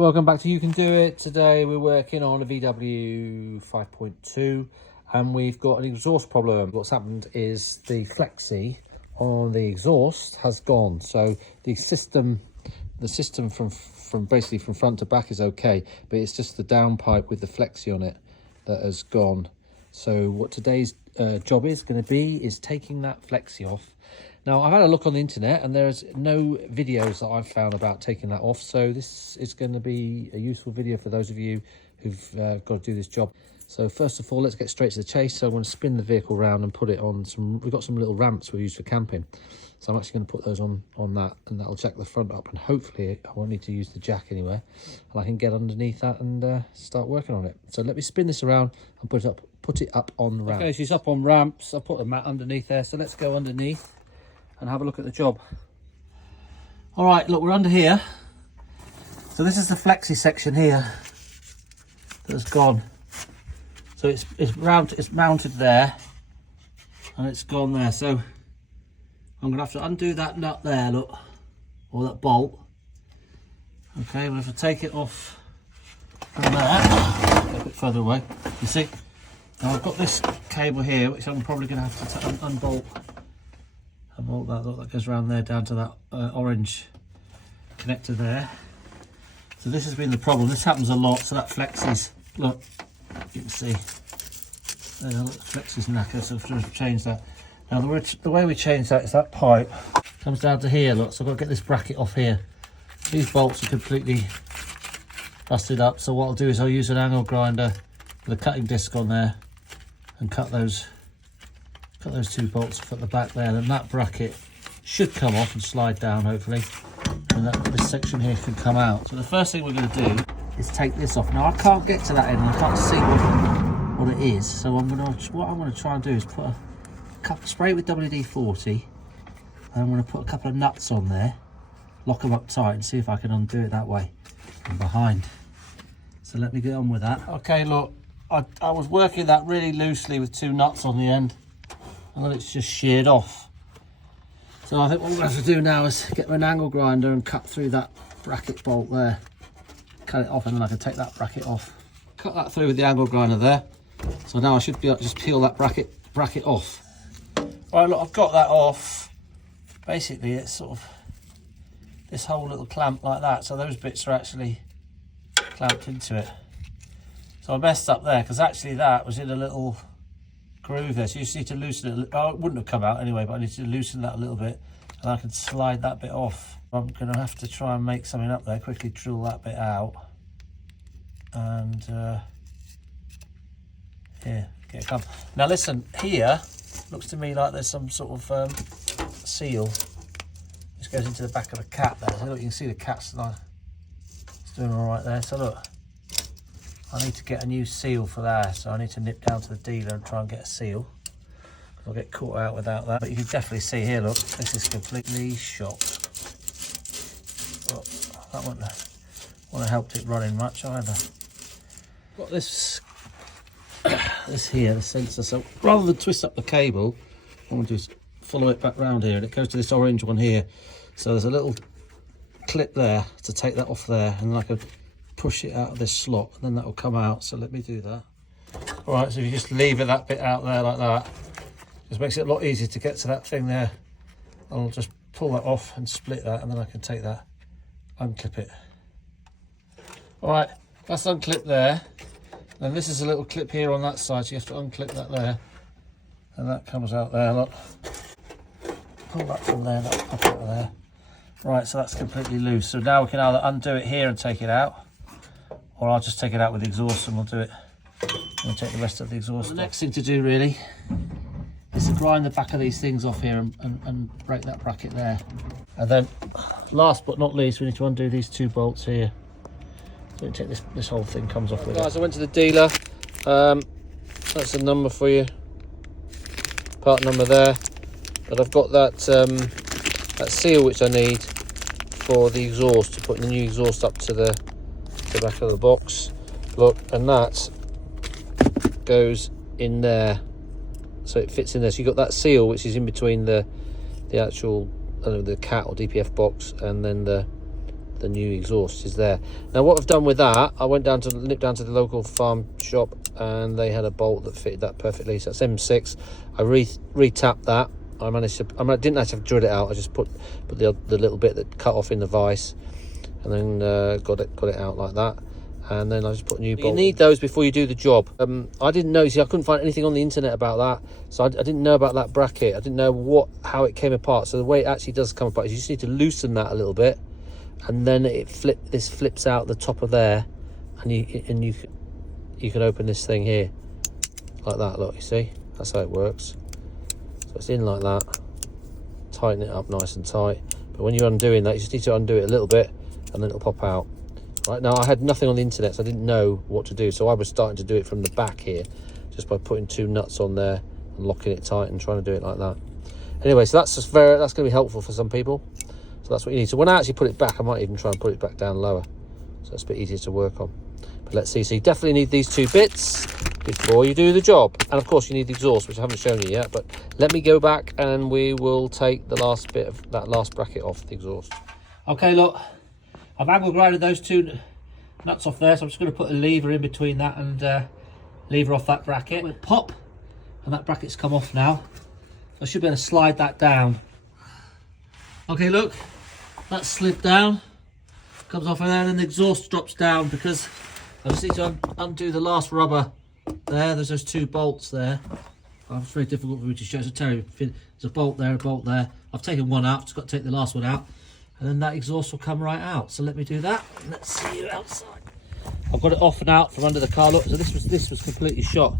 Welcome back to You Can Do It. Today we're working on a VW 5.2 and we've got an exhaust problem. What's happened is the Flexi on the exhaust has gone. So the system from basically from front to back is okay, but it's just the downpipe with the Flexi on it that has gone. So what today's job is going to be is taking that Flexi off. Now, I've had a look on the internet and there's no videos that I've found about taking that off. So this is going to be a useful video for those of you who've got to do this job. So first of all, let's get straight to the chase. So I'm going to spin the vehicle around and put it on we've got some little ramps we use for camping. So I'm actually going to put those on that, and that'll jack the front up, and hopefully I won't need to use the jack anywhere. And I can get underneath that and start working on it. So let me spin this around and put it up on ramps. Okay, so it's up on ramps. I'll put the mat underneath there. So let's go underneath and have a look at the job. All right, look, we're under here. So this is the Flexi section here that's gone. So it's mounted there, and it's gone there. So I'm gonna have to undo that nut there, look, or that bolt. Okay, I'm gonna have to take it off from there, a bit further away. You see? Now I've got this cable here, which I'm probably gonna have to unbolt. Bolt that, look, that goes around there down to that orange connector there. So this has been the problem. This happens a lot. So that Flexi's, look, you can see there, look, the Flexi's knackered, so I've just changed that. Now the way we change that is that pipe comes down to here, look, so I've got to get this bracket off here. These bolts are completely busted up, so what I'll do is I'll use an angle grinder with a cutting disc on there and cut those two bolts off at the back there, and that bracket should come off and slide down hopefully, and this section here can come out. So the first thing we're going to do is take this off. Now I can't get to that end, I can't see what it is, so what I'm going to try and do is put spray it with WD-40, and I'm going to put a couple of nuts on there, lock them up tight, and see if I can undo it that way from behind. So let me get on with that. Okay, look, I was working that really loosely with two nuts on the end, and then it's just sheared off. So I think what I'm going to have to do now is get an angle grinder and cut through that bracket bolt there. Cut it off, and then I can take that bracket off. Cut that through with the angle grinder there. So now I should be able to just peel that bracket off. Right, look, I've got that off. Basically, it's sort of this whole little clamp like that. So those bits are actually clamped into it. So I messed up there, because actually that was in a little groove there, so you just need to loosen it. Oh, it wouldn't have come out anyway, but I need to loosen that a little bit, and I can slide that bit off. I'm going to have to try and make something up there, quickly drill that bit out, and here, get it come. Now listen, here looks to me like there's some sort of seal. This goes into the back of the cat there. So look, you can see the cat's it's doing all right there. So look, I need to get a new seal for that, so I need to nip down to the dealer and try and get a seal. I'll get caught out without that. But you can definitely see here, look, this is completely shot. Well, that wouldn't have helped it running much either. Got this here, the sensor. So rather than twist up the cable, what I'm going to do is follow it back round here, and it goes to this orange one here. So there's a little clip there to take that off there, and then I can push it out of this slot, and then that will come out. So let me do that. All right, so if you just lever that bit out there like that, just makes it a lot easier to get to that thing there. I'll just pull that off and split that, and then I can take that, unclip it. All right, that's unclipped there. And this is a little clip here on that side, so you have to unclip that there, and that comes out there. Look, pull that from there, that'll pop out of there. Right, so that's completely loose. So now we can either undo it here and take it out, or I'll just take it out with the exhaust and we'll do it. We'll take the rest of the exhaust. The next thing to do really is to grind the back of these things off here and break that bracket there. And then last but not least, we need to undo these two bolts here. So we take this whole thing comes off with it. Guys, I went to the dealer. That's the number for you. Part number there. But I've got that seal which I need for the exhaust, to put the new exhaust up to the back of the box. Look, and that goes in there, so it fits in there. So you've got that seal which is in between the actual the cat or DPF box and then the the new exhaust is there. Now what I've done with that, I went down to the local farm shop and they had a bolt that fitted that perfectly. So that's M6. I re-tapped that. I didn't actually have to drill it out. I just put the little bit that cut off in the vise, and then got it out like that. And then I just put a new bolt. You need those before you do the job. I didn't know. See, I couldn't find anything on the internet about that, so I didn't know about that bracket. I didn't know how it came apart. So the way it actually does come apart is you just need to loosen that a little bit, and then this flips out the top of there, and you can open this thing here like that. Look, you see, that's how it works. So it's in like that. Tighten it up nice and tight. But when you're undoing that, you just need to undo it a little bit, and then it'll pop out. Right now, I had nothing on the internet, so I didn't know what to do. So I was starting to do it from the back here, just by putting 2 nuts on there and locking it tight and trying to do it like that. Anyway, so that's going to be helpful for some people. So that's what you need. So when I actually put it back, I might even try and put it back down lower, so it's a bit easier to work on. But let's see. So you definitely need these 2 bits before you do the job, and of course you need the exhaust, which I haven't shown you yet. But let me go back and we will take the last bit of that last bracket off the exhaust. Okay, look. I've angle grinded those 2 nuts off there, so I'm just going to put a lever in between that and lever off that bracket. We'll pop, and that bracket's come off now. I should be able to slide that down. Okay, look, that's slid down, comes off there, and then the exhaust drops down because I just need to undo the last rubber there. There's those 2 bolts there. It's very difficult for me to show, so I'll tell you, there's a bolt there, a bolt there. I've taken one out, just got to take the last one out, and then that exhaust will come right out. So let me do that. Let's see you outside. I've got it off and out from under the car. Look, so this was completely shot,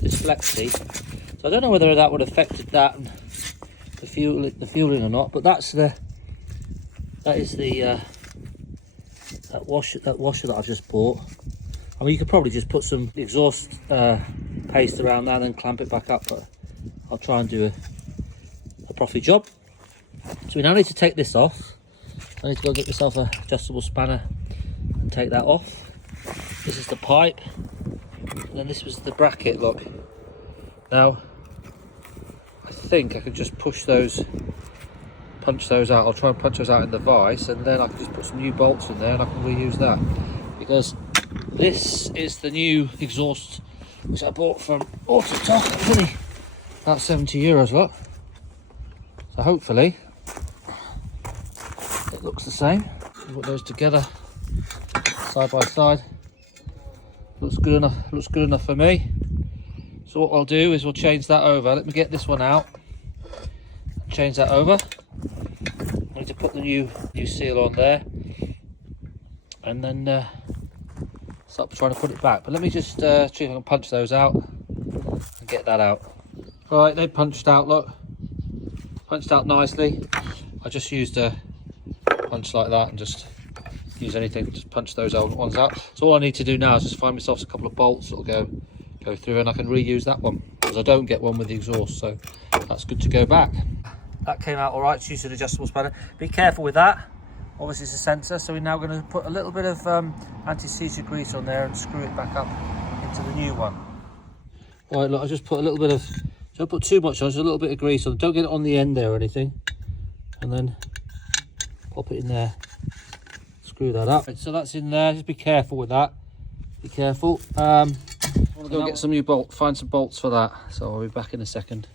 this Flexi. So I don't know whether that would have affected that and the fueling or not. But that is the that washer that I've just bought. I mean, you could probably just put some exhaust paste around that and then clamp it back up. But I'll try and do a proper job. So we now need to take this off. I need to go get myself an adjustable spanner and take that off. This is the pipe, and then this was the bracket. Look, now I think I could just punch those out. I'll try and punch those out in the vise, and then I can just put some new bolts in there and I can reuse that, because this is the new exhaust which I bought from Autotalk. It's only about €70, look. So hopefully it looks the same. Put those together side by side. Looks good enough for me. So what I'll do is we'll change that over. Let me get this one out, change that over. I need to put the new seal on there, and then start trying to put it back. But let me just see if I can punch those out and get that out. All right, they punched out. Look, punched out nicely. I just used a punch like that and just use anything, just punch those old ones out. So all I need to do now is just find myself a couple of bolts that'll go through, and I can reuse that one, because I don't get one with the exhaust, so that's good to go back. That came out all right. Just use an adjustable spanner. Be careful with that. Obviously it's a sensor, so we're now going to put a little bit of anti-seizure grease on there and screw it back up into the new one. All right, look, I just put a little bit of, don't put too much on, just a little bit of grease on. Don't get it on the end there or anything, and then pop it in there. Screw that up. So that's in there. Just be careful with that. Be careful. I'm gonna go get some new find some bolts for that. So I'll be back in a second.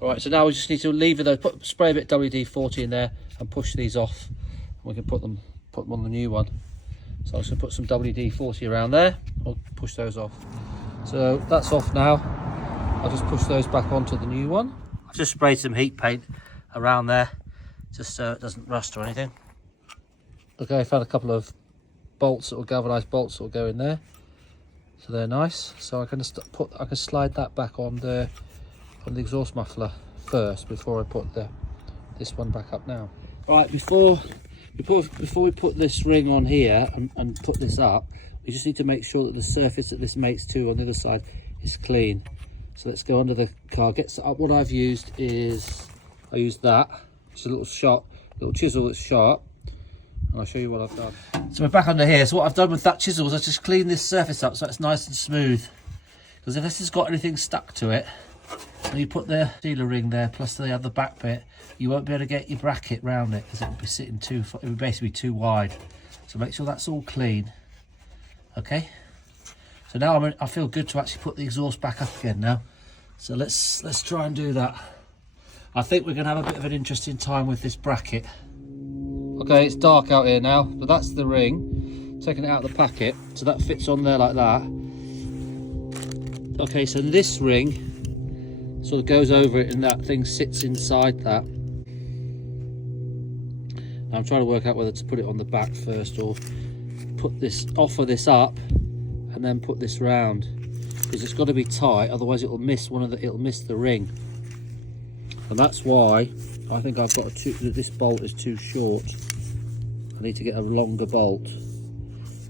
All right. So now we just need to lever those. Spray a bit of WD-40 in there and push these off. We can put them on the new one. So I'm just gonna put some WD-40 around there. I'll push those off. So that's off now. I'll just push those back onto the new one. I've just sprayed some heat paint around there, just so it doesn't rust or anything. Okay, I found a couple of bolts, little galvanized bolts that will go in there, so they're nice. So I can slide that back on the exhaust muffler first before I put this one back up now. Right, before we put this ring on here and put this up, we just need to make sure that the surface that this mates to on the other side is clean. So let's go under the car. What I've used is, I used that. It's a little chisel that's sharp. And I'll show you what I've done. So we're back under here. So what I've done with that chisel is I just cleaned this surface up so it's nice and smooth. Because if this has got anything stuck to it, So you put the sealer ring there, plus the other back bit, you won't be able to get your bracket round it because it will be sitting too, it will basically be too wide. So make sure that's all clean. Okay. So now I feel good to actually put the exhaust back up again now. So let's try and do that. I think we're going to have a bit of an interesting time with this bracket. Okay, it's dark out here now, but that's the ring. Taking it out of the packet, so that fits on there like that. Okay, so this ring sort of goes over it and that thing sits inside that. Now I'm trying to work out whether to put it on the back first or put this, offer this up and then put this round, because it's got to be tight, otherwise it'll miss it'll miss the ring. And that's why I think I've got this bolt is too short. I need to get a longer bolt.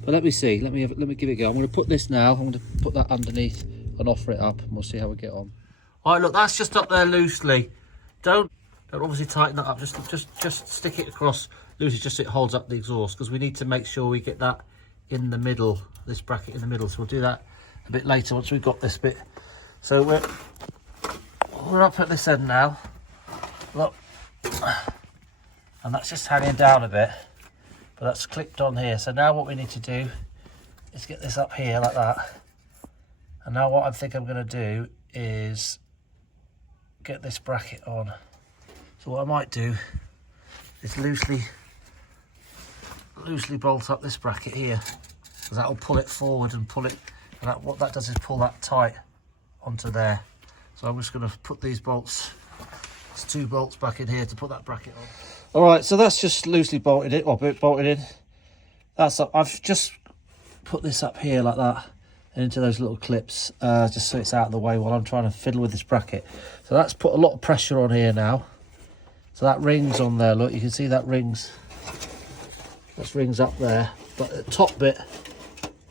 But let me see, let me give it a go. I'm going to put this now, I'm going to put that underneath and offer it up and we'll see how we get on. All right, look, that's just up there loosely. Don't obviously tighten that up, just stick it across loosely, just so it holds up the exhaust, because we need to make sure we get that in the middle, this bracket in the middle. So we'll do that a bit later once we've got this bit. So we're up at this end now, look, and that's just hanging down a bit, but that's clipped on here. So now what we need to do is get this up here like that, and now what I think I'm going to do is get this bracket on. So what I might do is loosely bolt up this bracket here, because that will pull it forward and pull it, and what that does is pull that tight onto there. So I'm just going to put these bolts, there's 2 bolts back in here to put that bracket on. All right, so that's just loosely bolted in, or bolted in. That's up. I've just put this up here like that and into those little clips, just so it's out of the way while I'm trying to fiddle with this bracket. So that's put a lot of pressure on here now. So that ring's on there, look, you can see that rings. That ring's up there, but the top bit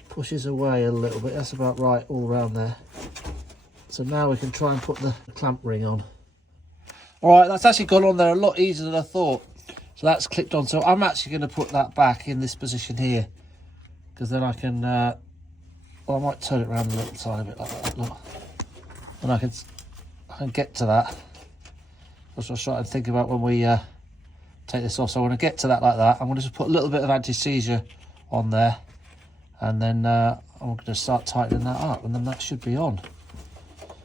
pushes away a little bit. That's about right all around there. So now we can try and put the clamp ring on. All right, that's actually gone on there a lot easier than I thought. So that's clipped on. So I'm actually going to put that back in this position here, because then I can, well, I might turn it around a little tiny bit like that, look. And I can get to that. I was just trying to think about when we take this off. So when I get to that like that, I'm going to just put a little bit of anti-seizure on there, and then I'm going to start tightening that up, and then that should be on.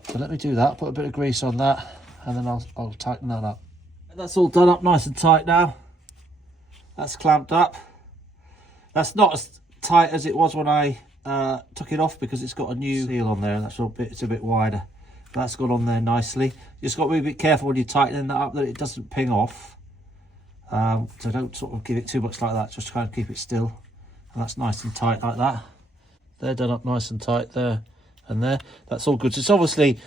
So let me do that, put a bit of grease on that, and then I'll tighten that up. That's all done up nice and tight now. That's clamped up. That's not as tight as it was when I took it off, because it's got a new seal on there, and it's a bit wider. That's got on there nicely. You just got to be a bit careful when you're tightening that up that it doesn't ping off. So don't sort of give it too much like that, just try and keep it still. And that's nice and tight like that. They're done up nice and tight there and there. That's all good. So it's obviously,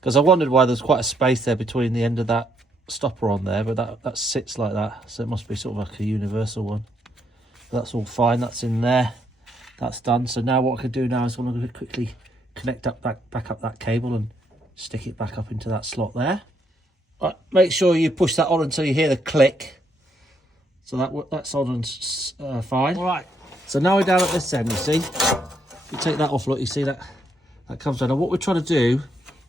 because I wondered why there's quite a space there between the end of that stopper on there, but that sits like that, so it must be sort of like a universal one. But that's all fine, that's in there, that's done. So now what I can do now is I'm going to quickly connect up back up that cable and stick it back up into that slot there. Right, make sure you push that on until you hear the click. So that's on and fine. All right, so now we're down at this end, you see. You take that off, look, you see that comes down. Now what we're trying to do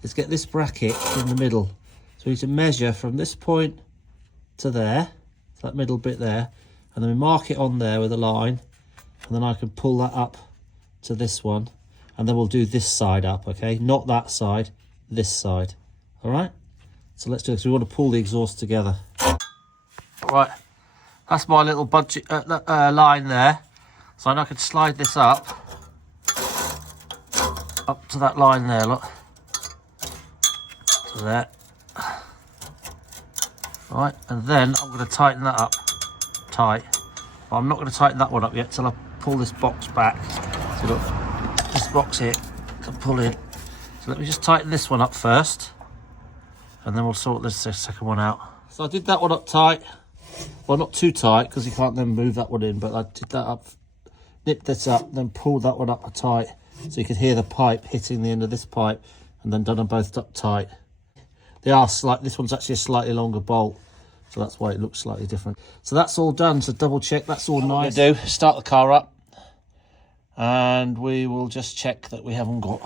is get this bracket in the middle. So we need to measure from this point to there, to that middle bit there, and then we mark it on there with a line, and then I can pull that up to this one, and then we'll do this side up, okay? Not that side, this side, all right? So let's do this. We want to pull the exhaust together. All right, that's my little budget line there. So I can slide this up to that line there, look. To there. Right, and then I'm going to tighten that up tight. But I'm not going to tighten that one up yet till I pull this box back. So look, this box here can pull in. So let me just tighten this one up first, and then we'll sort this second one out. So I did that one up tight. Well, not too tight, because you can't then move that one in, but I did that up, nipped this up, then pulled that one up tight, so you could hear the pipe hitting the end of this pipe, and then done them both up tight. They are this one's actually a slightly longer bolt, so that's why it looks slightly different. So that's all done, so double check, that's all nice. What we do, start the car up, and we will just check that we haven't got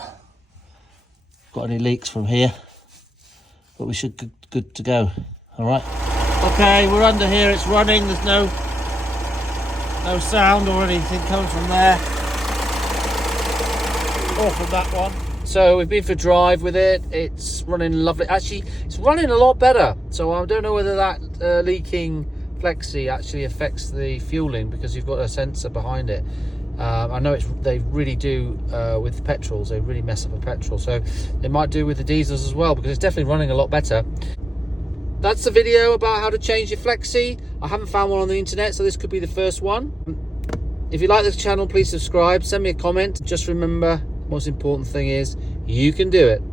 any leaks from here. but we should good to go. All right. Okay, we're under here. It's running. There's no sound or anything coming from there or from that one. So we've been for a drive with it. It's running lovely. Actually, it's running a lot better. So I don't know whether that leaking Flexi actually affects the fueling, because you've got a sensor behind it. I know they really do with petrols. They really mess up a petrol. So they might do with the diesels as well, because it's definitely running a lot better. That's the video about how to change your Flexi. I haven't found one on the internet, so this could be the first one. If you like this channel, please subscribe, send me a comment. Just remember, the most important thing is you can do it.